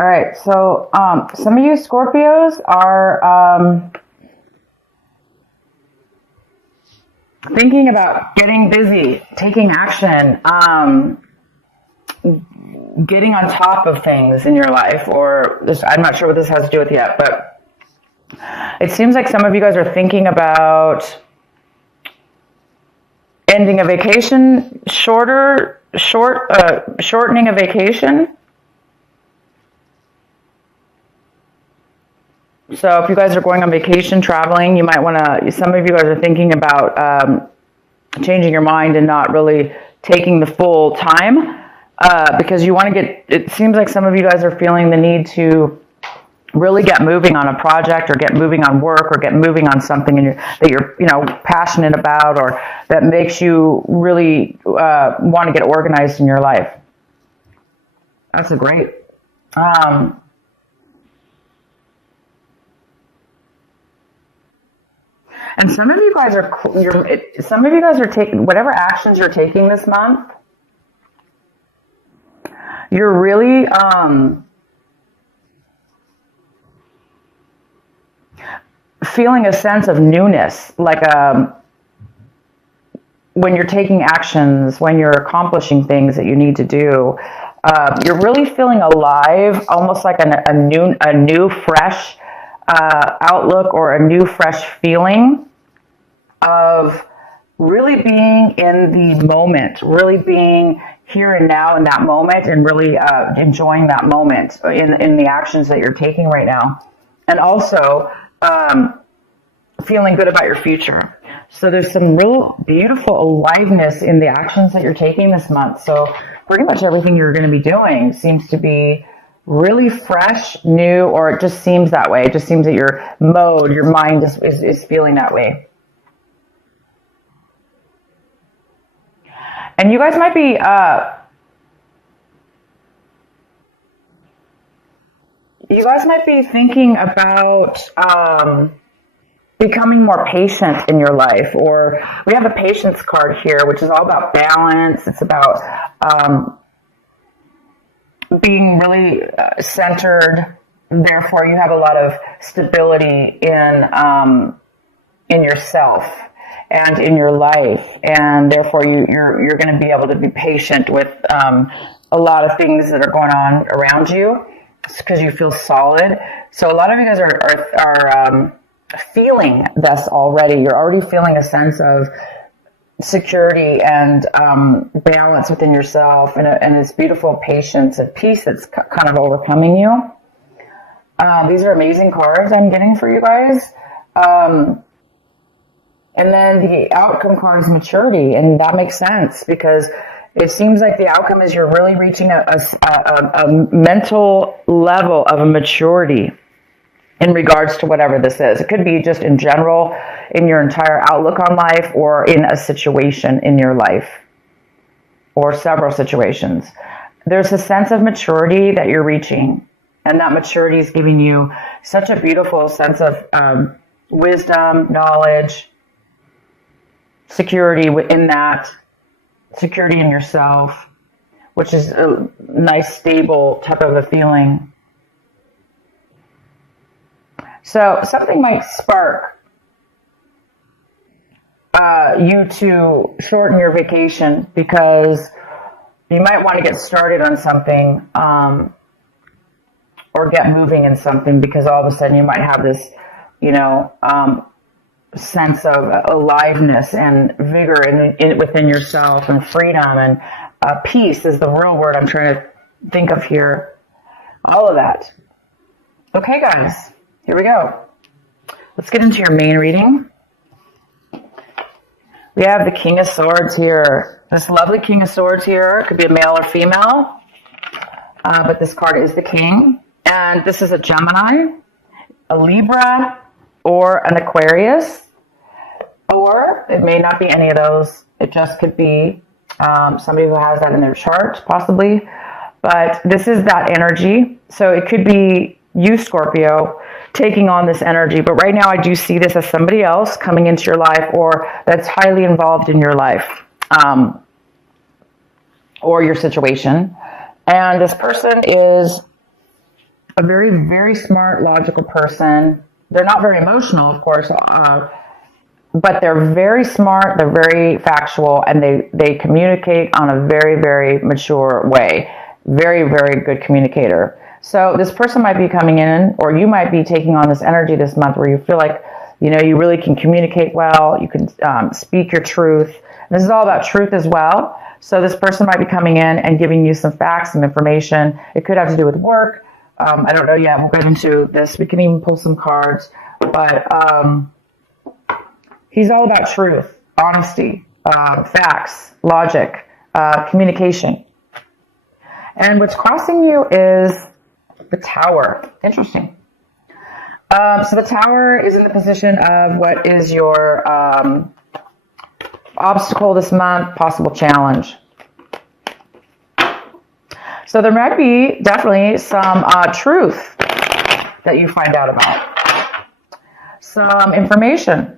All right, so some of you Scorpios are thinking about getting busy, taking action, getting on top of things in your life, or this, I'm not sure what this has to do with yet, but it seems like some of you guys are thinking about ending a vacation, shortening a vacation. So if you guys are going on vacation, traveling, you might want to, some of you guys are thinking about changing your mind and not really taking the full time because you want to get, it seems like some of you guys are feeling the need to really get moving on a project or get moving on work or get moving on something that you're passionate about or that makes you really want to get organized in your life. That's a great. And some of you guys are taking whatever actions you're taking this month. You're really feeling a sense of newness, like when you're taking actions, when you're accomplishing things that you need to do. You're really feeling alive, almost like a new fresh outlook or a new fresh feeling of really being in the moment, really being here and now in that moment, and really enjoying that moment in the actions that you're taking right now, and also feeling good about your future. So there's some real beautiful aliveness in the actions that you're taking this month. So pretty much everything you're going to be doing seems to be really fresh, new, or it just seems that way. It just seems that your mind is feeling that way. And you guys might be thinking about becoming more patient in your life. Or we have the patience card here, which is all about balance. It's about being really centered. Therefore, you have a lot of stability in yourself and in your life, and therefore you're going to be able to be patient with a lot of things that are going on around you because you feel solid. So a lot of you guys are feeling this already. You're already feeling a sense of security and balance within yourself, and this beautiful patience and peace that's kind of overcoming you. These are amazing cards I'm getting for you guys. And then the outcome card is maturity, and that makes sense because it seems like the outcome is you're really reaching a mental level of a maturity in regards to whatever this is. It could be just in general, in your entire outlook on life, or in a situation in your life, or several situations. There's a sense of maturity that you're reaching, and that maturity is giving you such a beautiful sense of wisdom, knowledge, security within that, security in yourself, which is a nice, stable type of a feeling. So something might spark you to shorten your vacation because you might want to get started on something or get moving in something because all of a sudden you might have this, sense of aliveness and vigor within yourself, and freedom, and peace is the real word I'm trying to think of here. All of that. Okay, guys, here we go. Let's get into your main reading. We have the King of Swords here. This lovely King of Swords here. It could be a male or female, but this card is the King. And this is a Gemini, a Libra, or an Aquarius, or it may not be any of those. It just could be somebody who has that in their chart, possibly. But this is that energy. So it could be you, Scorpio, taking on this energy. But right now I do see this as somebody else coming into your life, or that's highly involved in your life or your situation. And this person is a very, very smart, logical person. They're not very emotional, of course, but they're very smart, they're very factual, and they communicate on a very, very mature way. Very, very good communicator. So this person might be coming in, or you might be taking on this energy this month where you feel like, you really can communicate well, you can speak your truth. This is all about truth as well. So this person might be coming in and giving you some facts, some information. It could have to do with work. I don't know yet. We'll get into this. We can even pull some cards. But he's all about truth, honesty, facts, logic, communication. And what's crossing you is the Tower. Interesting. So the Tower is in the position of what is your obstacle this month, possible challenge. So there might be definitely some truth that you find out about. Some information.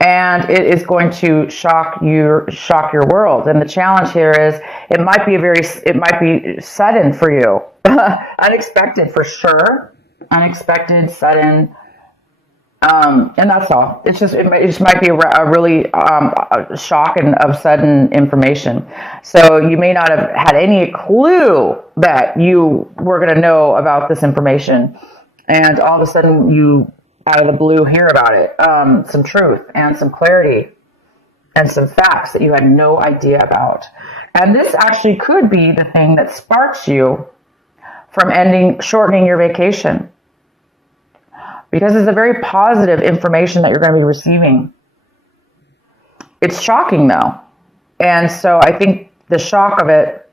And it is going to shock your world. And the challenge here is it might be sudden for you. Unexpected for sure. Unexpected, sudden. And that's all. It just might be a really shock and of sudden information. So you may not have had any clue that you were going to know about this information. And all of a sudden you, out of the blue, hear about it. Some truth and some clarity and some facts that you had no idea about. And this actually could be the thing that sparks you from shortening your vacation. Because it's a very positive information that you're going to be receiving. It's shocking though. And so I think the shock of it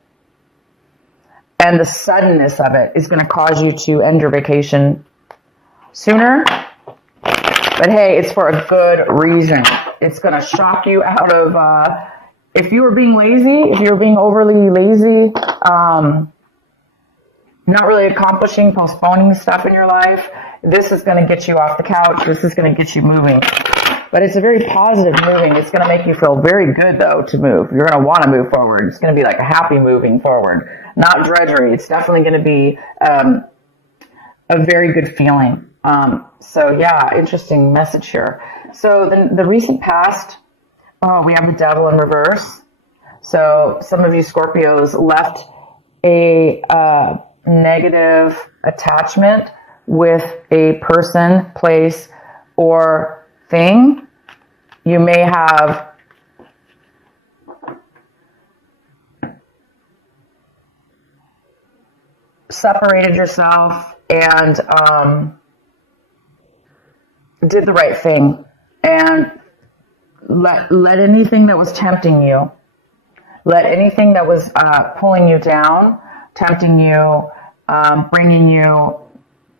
and the suddenness of it is going to cause you to end your vacation sooner. But hey, it's for a good reason. It's going to shock you out of, if you were being lazy, if you were being overly lazy, not really accomplishing, postponing stuff in your life, this is going to get you off the couch. This is going to get you moving. But it's a very positive moving. It's going to make you feel very good, though, to move. You're going to want to move forward. It's going to be like a happy moving forward, not drudgery. It's definitely going to be a very good feeling. So yeah, interesting message here. So the recent past, we have the Devil in reverse. So some of you Scorpios left a negative attachment with a person, place, or thing. You may have separated yourself and did the right thing and let anything that was tempting you, let anything that was pulling you down, tempting you, bringing you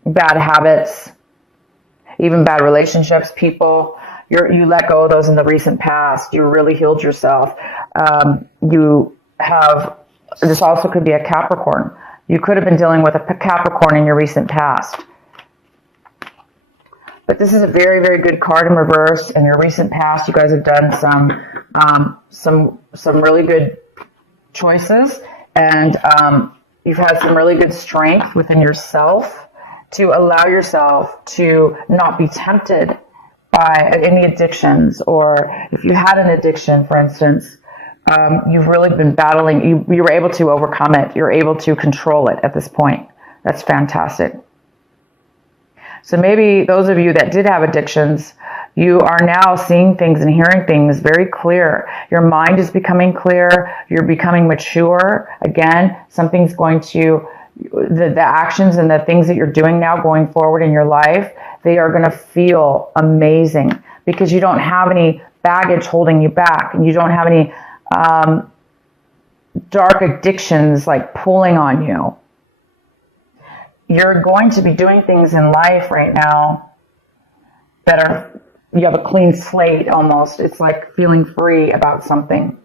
bad habits, even bad relationships, people, you let go of those in the recent past. You really healed yourself. You have, this also could be a Capricorn. You could have been dealing with a Capricorn in your recent past. But this is a very, very good card in reverse. In your recent past, you guys have done some really good choices, and you've had some really good strength within yourself to allow yourself to not be tempted by any addictions. Or if you had an addiction, for instance, you've really been battling. You were able to overcome it. You're able to control it at this point. That's fantastic. So maybe those of you that did have addictions, you are now seeing things and hearing things very clear. Your mind is becoming clear. You're becoming mature. Again, something's going to, the actions and the things that you're doing now going forward in your life, they are going to feel amazing because you don't have any baggage holding you back. And you don't have any dark addictions like pulling on you. You're going to be doing things in life right now that are, you have a clean slate almost. It's like feeling free about something.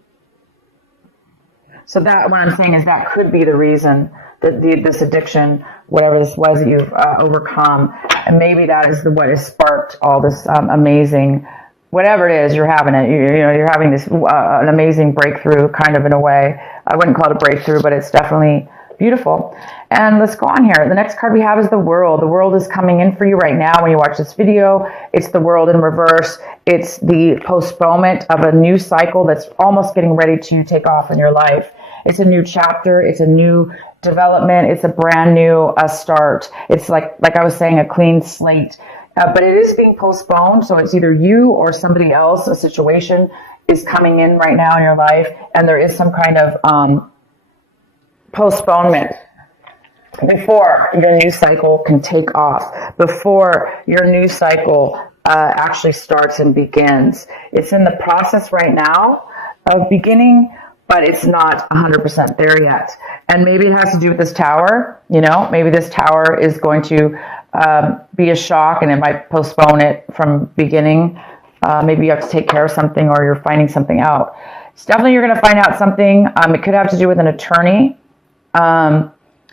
So that, what I'm saying is that could be the reason that this addiction, whatever this was that you've overcome, and maybe that is what has sparked all this amazing, whatever it is, you're having it. You're having this an amazing breakthrough, kind of in a way. I wouldn't call it a breakthrough, but it's definitely Beautiful. And let's go on here. The next card we have is the World. The World is coming in for you right now when you watch this video. It's the World in reverse. It's the postponement of a new cycle that's almost getting ready to take off in your life. It's a new chapter. It's a new development. It's a brand new start. It's like I was saying, a clean slate. But it is being postponed. So it's either you or somebody else, a situation is coming in right now in your life. And there is some kind of postponement before your new cycle can take off, before your new cycle actually starts and begins. It's in the process right now of beginning, but it's not 100% there yet. And maybe it has to do with this tower. You know, maybe this tower is going to be a shock, and it might postpone it from beginning. Maybe you have to take care of something, or you're finding something out. It's definitely you're going to find out something. It could have to do with an attorney.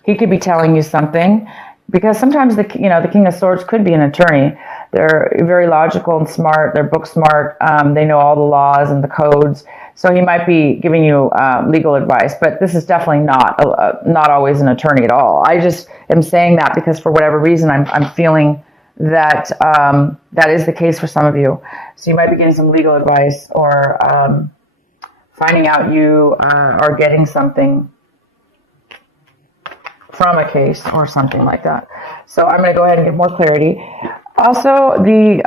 He could be telling you something, because sometimes the King of Swords could be an attorney. They're very logical and smart. They're book smart. They know all the laws and the codes. So he might be giving you legal advice, but this is definitely not always an attorney at all. I just am saying that because for whatever reason, I'm feeling that that is the case for some of you. So you might be getting some legal advice, or finding out you are getting something from a case or something like that. So I'm going to go ahead and get more clarity. Also, the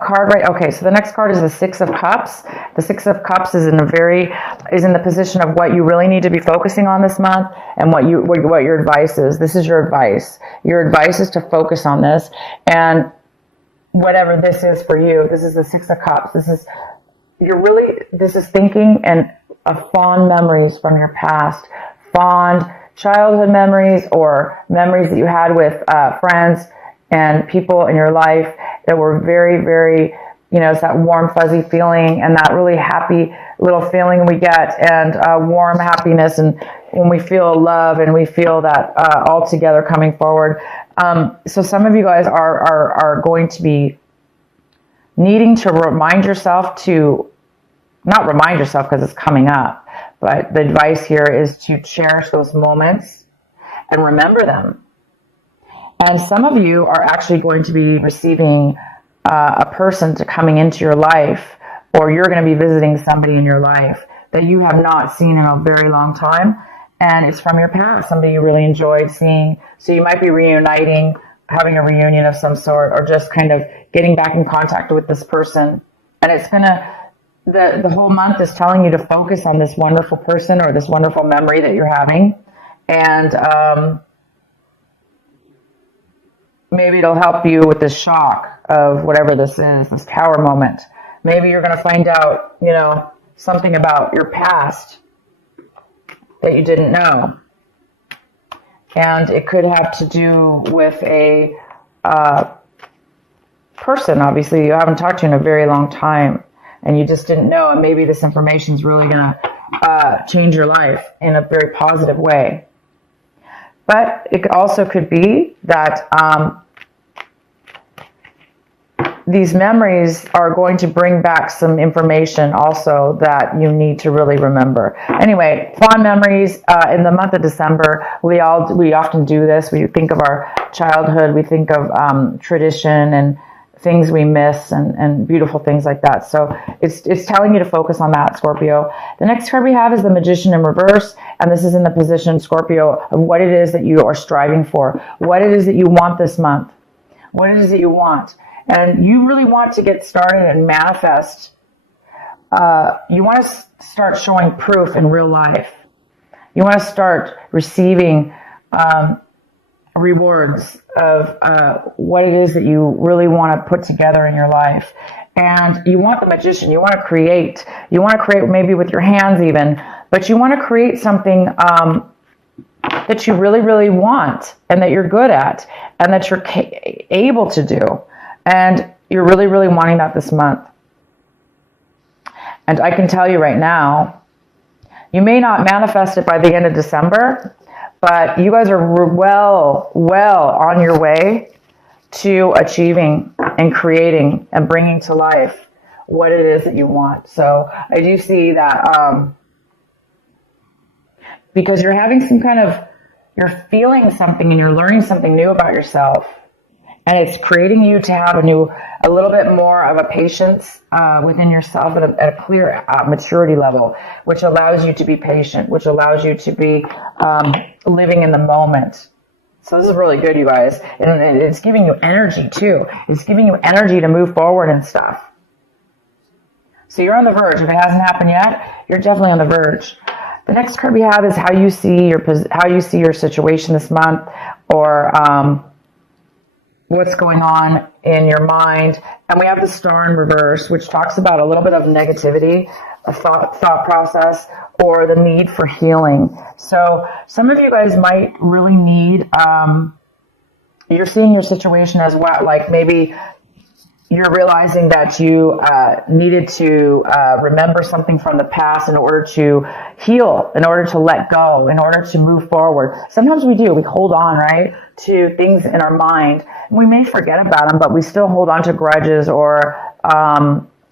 card okay, so the next card is the Six of Cups. The Six of Cups is in the position of what you really need to be focusing on this month, and what your advice is. This is your advice. Your advice is to focus on this, and whatever this is for you. This is the Six of Cups. This is thinking and fond memories from your past, fond childhood memories, or memories that you had with friends and people in your life that were very, very, it's that warm, fuzzy feeling, and that really happy little feeling we get, and warm happiness, and when we feel love and we feel that all together coming forward. So some of you guys are going to be needing to remind yourself not remind yourself because it's coming up, but the advice here is to cherish those moments and remember them. And some of you are actually going to be receiving a person coming into your life, or you're going to be visiting somebody in your life that you have not seen in a very long time, and it's from your past, somebody you really enjoyed seeing. So you might be reuniting, having a reunion of some sort, or just kind of getting back in contact with this person. And it's going to, the whole month is telling you to focus on this wonderful person or this wonderful memory that you're having. And maybe it'll help you with this shock of whatever this is, this tower moment. Maybe you're going to find out, something about your past that you didn't know. And it could have to do with a person, obviously, you haven't talked to in a very long time, and you just didn't know, and maybe this information is really going to change your life in a very positive way. But it also could be that these memories are going to bring back some information also that you need to really remember. Anyway, fond memories in the month of December. We often do this. We think of our childhood. We think of tradition and things we miss, and beautiful things like that. So it's telling you to focus on that, Scorpio. The next card we have is the Magician in reverse, and this is in the position, Scorpio, of what it is that you are striving for, what it is that you want this month, what it is that you want. And you really want to get started and manifest. You want to start showing proof in real life. You want to start receiving rewards of what it is that you really want to put together in your life. And you want the Magician. You want to create. You want to create maybe with your hands even. But you want to create something that you really, really want, and that you're good at, and that you're able to do. And you're really, really wanting that this month. And I can tell you right now, you may not manifest it by the end of December, but you guys are well on your way to achieving and creating and bringing to life what it is that you want. So I do see that because you're having some kind of You're feeling something and you're learning something new about yourself. And it's creating you to have a little bit more of a patience within yourself at a clear maturity level, which allows you to be patient, which allows you to be living in the moment. So this is really good, you guys. And it's giving you energy, too. It's giving you energy to move forward and stuff. So you're on the verge. If it hasn't happened yet, you're definitely on the verge. The next card we have is how you see your situation this month, or what's going on in your mind. And we have the Star in reverse, which talks about a little bit of negativity, a thought process, or the need for healing. So some of you guys might really need, you're seeing your situation as well, like maybe you're realizing that you needed to remember something from the past in order to heal, in order to let go, in order to move forward. Sometimes we do. We hold on, right, to things in our mind. And we may forget about them, but we still hold on to grudges or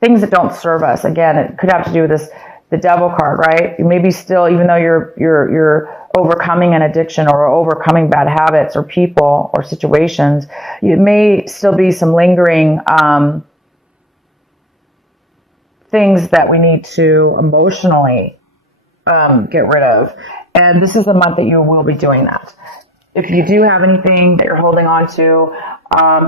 things that don't serve us. Again, it could have to do with the Devil card, right? You may be still, even though you're overcoming an addiction or overcoming bad habits or people or situations, it may still be some lingering things that we need to emotionally get rid of. And this is the month that you will be doing that. If you do have anything that you're holding on to,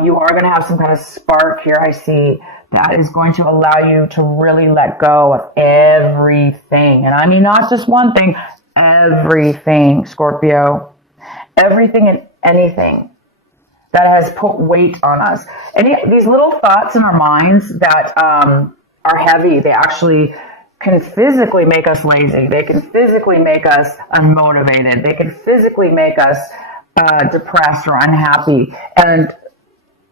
you are going to have some kind of spark here, I see, that is going to allow you to really let go of everything. And I mean, not just one thing, everything, Scorpio. Everything and anything that has put weight on us. These little thoughts in our minds that are heavy, they actually can physically make us lazy. They can physically make us unmotivated. They can physically make us depressed or unhappy. And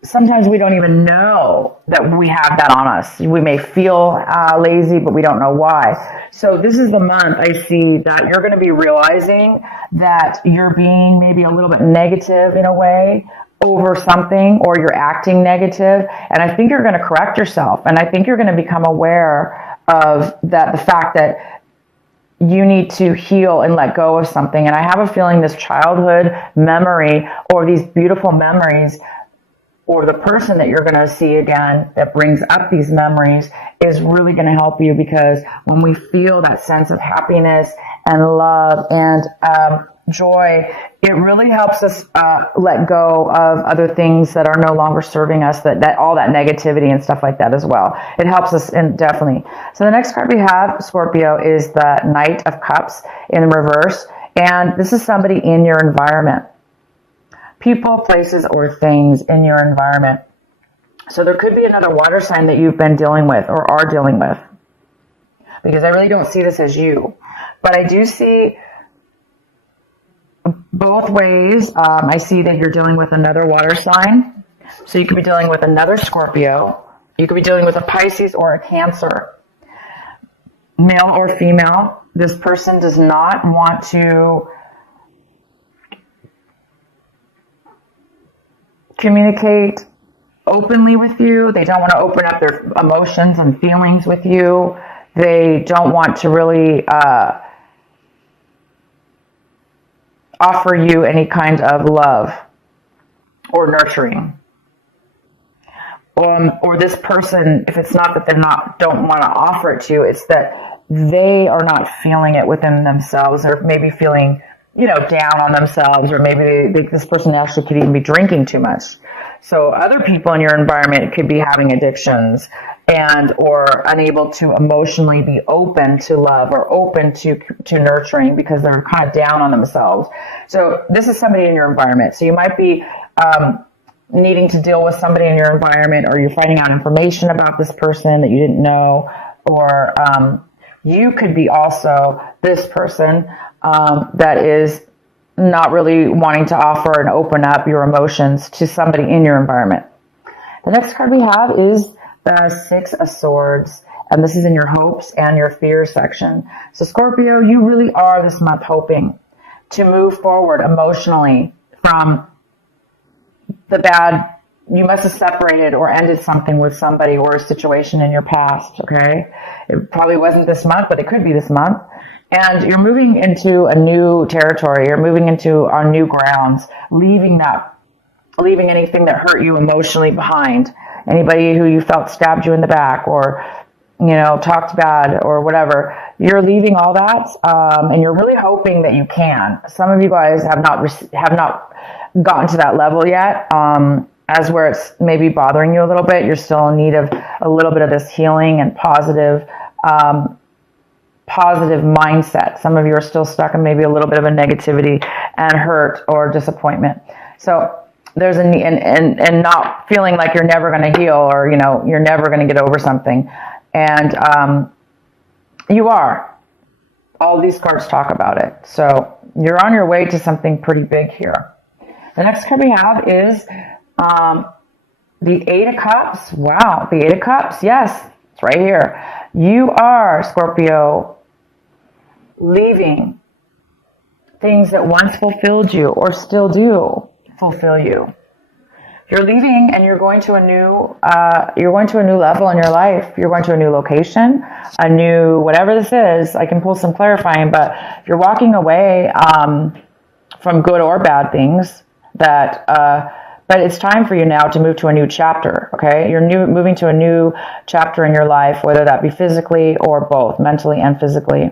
sometimes we don't even know that we have that on us. We may feel lazy, but we don't know why. So this is the month I see that you're going to be realizing that you're being maybe a little bit negative in a way over something, or you're acting negative. And I think you're going to correct yourself. And I think you're going to become aware of that, the fact that you need to heal and let go of something. And I have a feeling this childhood memory or these beautiful memories, or the person that you're going to see again that brings up these memories, is really going to help you, because when we feel that sense of happiness and love and joy, it really helps us let go of other things that are no longer serving us, that all that negativity and stuff like that as well. It helps us, and definitely. So the next card we have, Scorpio, is the Knight of Cups in reverse. And this is somebody in your environment. People, places, or things in your environment. So there could be another water sign that you've been dealing with or are dealing with, because I really don't see this as you. But I do see both ways. I see that you're dealing with another water sign. So you could be dealing with another Scorpio. You could be dealing with a Pisces or a Cancer. Male or female. This person does not want to communicate openly with you. They don't want to open up their emotions and feelings with you. They don't want to really offer you any kind of love or nurturing. Or this person, if it's not that they don't want to offer it to you, it's that they are not feeling it within themselves, or maybe feeling, down on themselves, or maybe this person actually could even be drinking too much. So other people in your environment could be having addictions or unable to emotionally be open to love or open to nurturing, because they're kind of down on themselves. So this is somebody in your environment. So you might be needing to deal with somebody in your environment, or you're finding out information about this person that you didn't know, or you could be also this person that is not really wanting to offer and open up your emotions to somebody in your environment. The next card we have is the Six of Swords, and this is in your hopes and your fears section. So Scorpio, you really are this month hoping to move forward emotionally from the bad. You must have separated or ended something with somebody or a situation in your past, okay? It probably wasn't this month, but it could be this month. And you're moving into a new territory. You're moving into on new grounds, leaving anything that hurt you emotionally behind. Anybody who you felt stabbed you in the back or, talked bad or whatever. You're leaving all that, and you're really hoping that you can. Some of you guys have not gotten to that level yet, as where it's maybe bothering you a little bit. You're still in need of a little bit of this healing and positive mindset. Some of you are still stuck in maybe a little bit of a negativity and hurt or disappointment. So there's and not feeling like you're never going to heal, or you're never going to get over something, and you are. All these cards talk about it. So you're on your way to something pretty big here. The next card we have is the Eight of Cups. Wow, the Eight of Cups. Yes, it's right here. You are, Scorpio, leaving things that once fulfilled you or still do fulfill you. You're leaving and you're going to a new level in your life. You're going to a new location, a new, whatever this is. I can pull some clarifying, but you're walking away from good or bad things that, but it's time for you now to move to a new chapter. Okay. You're moving to a new chapter in your life, whether that be physically or both, mentally and physically.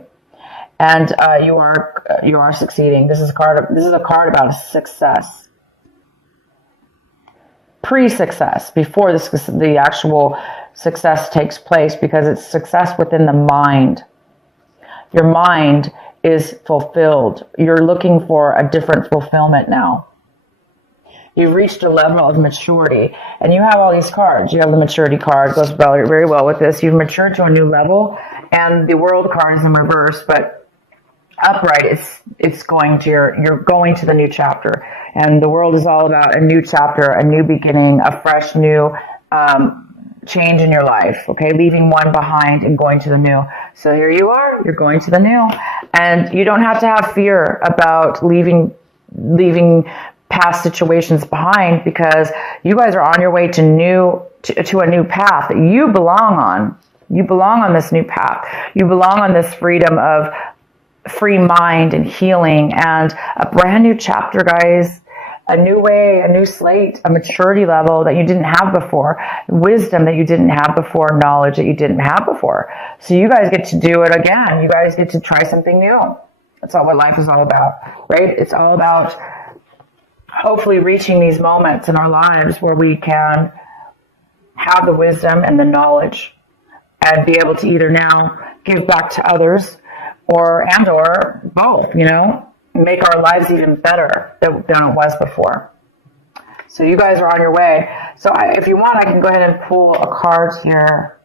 And, you are succeeding. This is a card about success. Pre-success, before the actual success takes place, because it's success within the mind. Your mind is fulfilled. You're looking for a different fulfillment now. You've reached a level of maturity, and you have all these cards. You have the maturity card, goes very well with this. You've matured to a new level, and the World card is in reverse, but upright, it's going to you're going to the new chapter. And the World is all about a new chapter, a new beginning, a fresh new change in your life. Okay, leaving one behind and going to the new. So here you are, you're going to the new, and you don't have to have fear about leaving past situations behind, because you guys are on your way to a new path that you belong on. You belong on this new path. You belong on this freedom of free mind and healing and a brand new chapter, guys. A new way, a new slate, a maturity level that you didn't have before, wisdom that you didn't have before, knowledge that you didn't have before. So you guys get to do it again. You guys get to try something new. That's all what life is all about, right? It's all about hopefully reaching these moments in our lives where we can have the wisdom and the knowledge and be able to either now give back to others or both, make our lives even better than it was before. So you guys are on your way. So if you want, I can go ahead and pull a card here